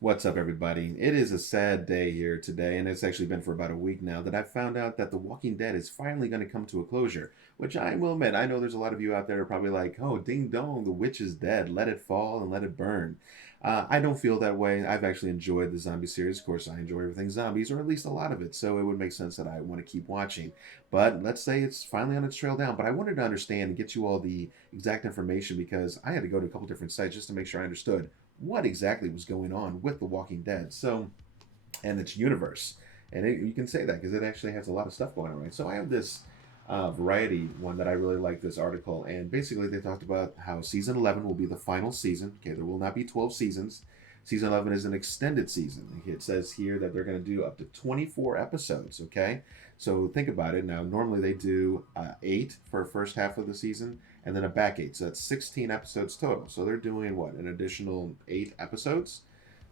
What's up, everybody? It is a sad day here today, and it's actually been for about a week now that I found out that The Walking Dead is finally going to come to a closure. Which I will admit, I know there's a lot of you out there are probably like, oh, ding dong, the witch is dead. Let it fall and let it burn. I don't feel that way. I've actually enjoyed the zombie series. Of course, I enjoy everything zombies, or at least a lot of it, so it would make sense that I want to keep watching. But let's say it's finally on its trail down. But I wanted to understand and get you all the exact information because I had to go to a couple different sites just to make sure I understood what exactly was going on with The Walking Dead. So, and its universe. And you can say that because it actually has a lot of stuff going on, right? So I have this Variety one that I really like this article. And basically, they talked about how season 11 will be the final season. Okay, there will not be 12 seasons. Season 11 is an extended season. It says here that they're going to do up to 24 episodes, okay? So think about it. Now, normally they do 8 for first half of the season and then a back 8. So that's 16 episodes total. So they're doing what? An additional 8 episodes?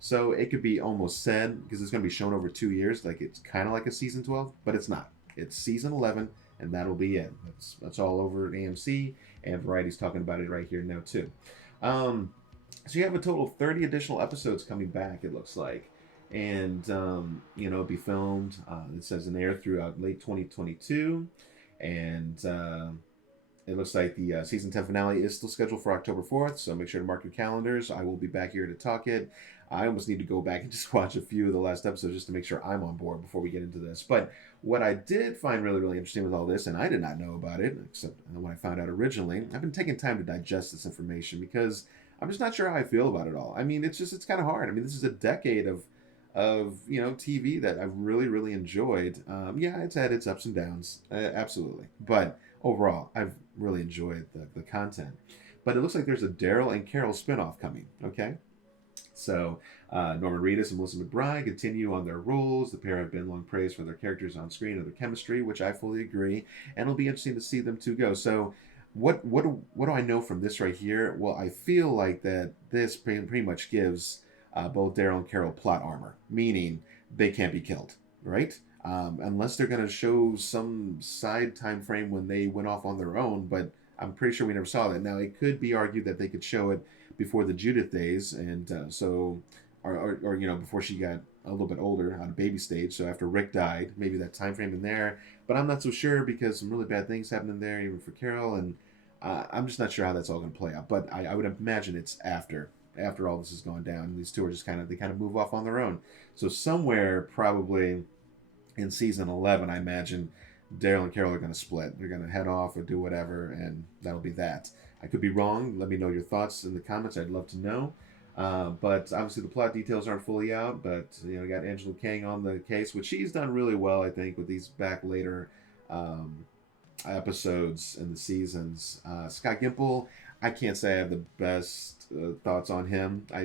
So it could be almost said, because it's going to be shown over 2 years, like it's kind of like a season 12, but it's not. It's season 11, and that'll be it. That's all over at AMC, and Variety's talking about it right here now, too. So you have a total of 30 additional episodes coming back, it looks like. And, it'll be filmed, it says, and air throughout late 2022. And it looks like the season 10 finale is still scheduled for October 4th, so make sure to mark your calendars. I will be back here to talk it. I almost need to go back and just watch a few of the last episodes just to make sure I'm on board before we get into this. But what I did find really, really interesting with all this, and I did not know about it, except when I found out originally, I've been taking time to digest this information because I'm just not sure how I feel about it all. I mean, it's kind of hard. I mean, this is a decade of TV that I've really, really enjoyed. Yeah, it's had its ups and downs, absolutely. But overall, I've really enjoyed the content. But it looks like there's a Daryl and Carol spinoff coming, okay? So, Norman Reedus and Melissa McBride continue on their roles. The pair have been long praised for their characters on screen and their chemistry, which I fully agree. And it'll be interesting to see them two go. So, what do I know from this right here? Well, I feel like that this pretty much gives both Daryl and Carol plot armor, meaning they can't be killed, right? Unless they're going to show some side time frame when they went off on their own, but I'm pretty sure we never saw that. Now, it could be argued that they could show it before the Judith days, and or before she got a little bit older on a baby stage. So after Rick died, maybe that time frame in there. But I'm not so sure because some really bad things happened in there, even for Carol, and I'm just not sure how that's all going to play out. But I would imagine it's after all this has gone down. These two are just kind of move off on their own. So somewhere probably in season 11, I imagine Daryl and Carol are going to split. They're going to head off or do whatever, and that'll be that. I could be wrong. Let me know your thoughts in the comments. I'd love to know. But obviously the plot details aren't fully out. But we got Angela Kang on the case, which she's done really well, I think, with these back later episodes in the seasons. Scott Gimple, I can't say I have the best thoughts on him. I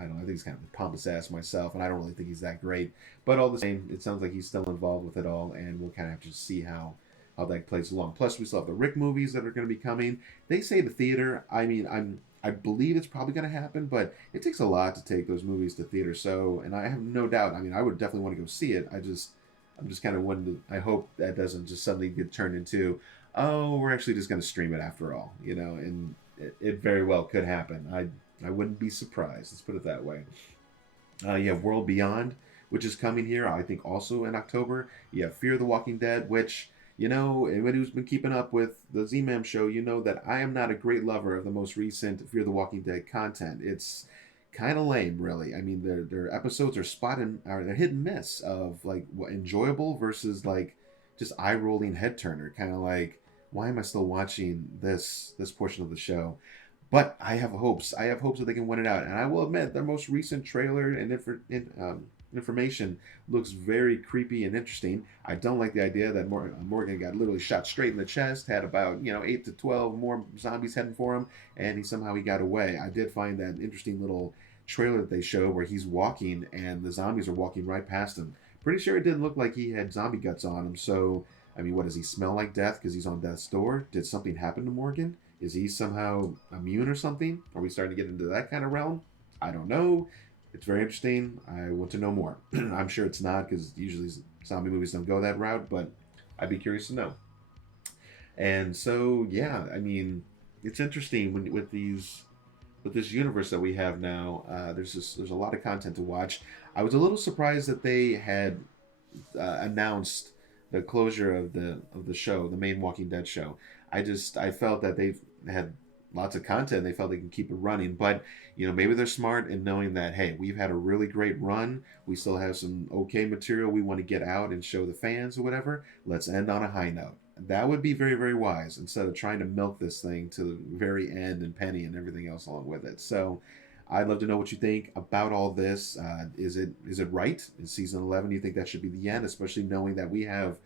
don't know. I think he's kind of a pompous ass myself, and I don't really think he's that great. But all the same, it sounds like he's still involved with it all, and we'll kind of have to see how that plays along. Plus, we still have the Rick movies that are going to be coming. They say the theater. I mean, I believe it's probably going to happen, but it takes a lot to take those movies to theater. So, and I have no doubt. I mean, I would definitely want to go see it. I'm just kind of wondering. I hope that doesn't just suddenly get turned into, oh, we're actually just going to stream it after all. And it very well could happen. I wouldn't be surprised. Let's put it that way. You have World Beyond, which is coming here, I think, also in October. You have Fear the Walking Dead, which, anybody who's been keeping up with the Z-Man show, that I am not a great lover of the most recent Fear the Walking Dead content. It's kind of lame, really. I mean, their episodes are they're hit and miss of, like, enjoyable versus, like, just eye-rolling head-turner. Kind of like, why am I still watching this portion of the show? But I have hopes. I have hopes that they can win it out. And I will admit, their most recent trailer and information looks very creepy and interesting. I don't like the idea that Morgan got literally shot straight in the chest, had about 8 to 12 more zombies heading for him, and he got away. I did find that interesting little trailer that they show where he's walking and the zombies are walking right past him. Pretty sure it didn't look like he had zombie guts on him. So, I mean, what does he smell like death because he's on death's door? Did something happen to Morgan? Is he somehow immune or something? Are we starting to get into that kind of realm? I don't know. It's very interesting. I want to know more. I'm sure it's not because usually zombie movies don't go that route, but I'd be curious to know. And so, yeah, I mean, it's interesting with these with this universe that we have now, there's a lot of content to watch. I was a little surprised that they had announced the closure of the show, the main Walking Dead show. I felt that they had lots of content. They felt they can keep it running, but maybe they're smart in knowing that, hey, we've had a really great run. We still have some okay material we want to get out and show the fans or whatever. Let's end on a high note. That would be very, very wise instead of trying to milk this thing to the very end and penny and everything else along with it. So I'd love to know what you think about all this. Is it right? In season 11, you think that should be the end, especially knowing that we have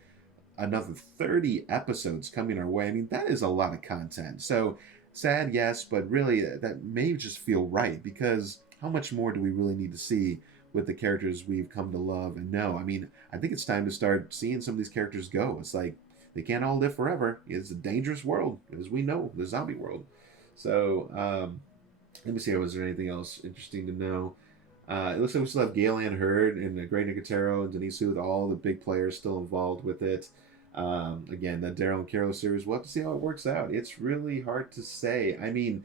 another 30 episodes coming our way? I mean, that is a lot of content. So sad, yes, but really that may just feel right, because how much more do we really need to see with the characters we've come to love and know? I mean, I think it's time to start seeing some of these characters go. It's like they can't all live forever. It's a dangerous world, as we know, the zombie world. So, let me see. Was there anything else interesting to know? It looks like we still have Gail Ann Hurd and Greg Nicotero and Denise Huth, all the big players still involved with it. Again, the Daryl and Carol series, we'll have to see how it works out. It's really hard to say. I mean,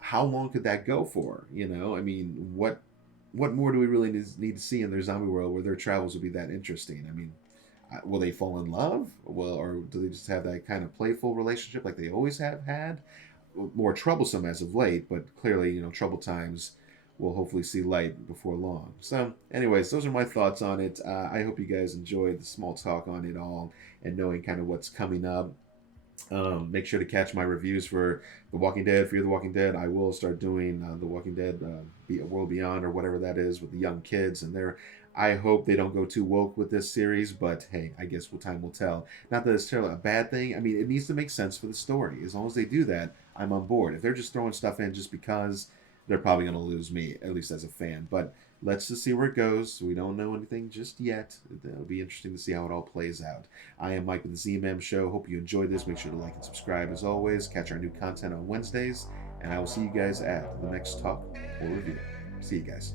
how long could that go for? I mean, what more do we really need to see in their zombie world where their travels would be that interesting? I mean, will they fall in love? Or do they just have that kind of playful relationship like they always have had? More troublesome as of late, but clearly, troubled times will hopefully see light before long. So, anyways, those are my thoughts on it. I hope you guys enjoyed the small talk on it all and knowing kind of what's coming up. Make sure to catch my reviews for The Walking Dead, Fear the Walking Dead. I will start doing The Walking Dead World Beyond, or whatever that is, with the young kids. And I hope they don't go too woke with this series, but hey, I guess time will tell. Not that it's a bad thing. I mean, it needs to make sense for the story. As long as they do that, I'm on board. If they're just throwing stuff in just because, they're probably going to lose me, at least as a fan. But let's just see where it goes. We don't know anything just yet. It'll be interesting to see how it all plays out. I am Mike with the Z-Man Show. Hope you enjoyed this. Make sure to like and subscribe as always. Catch our new content on Wednesdays. And I will see you guys at the next talk or review. See you guys.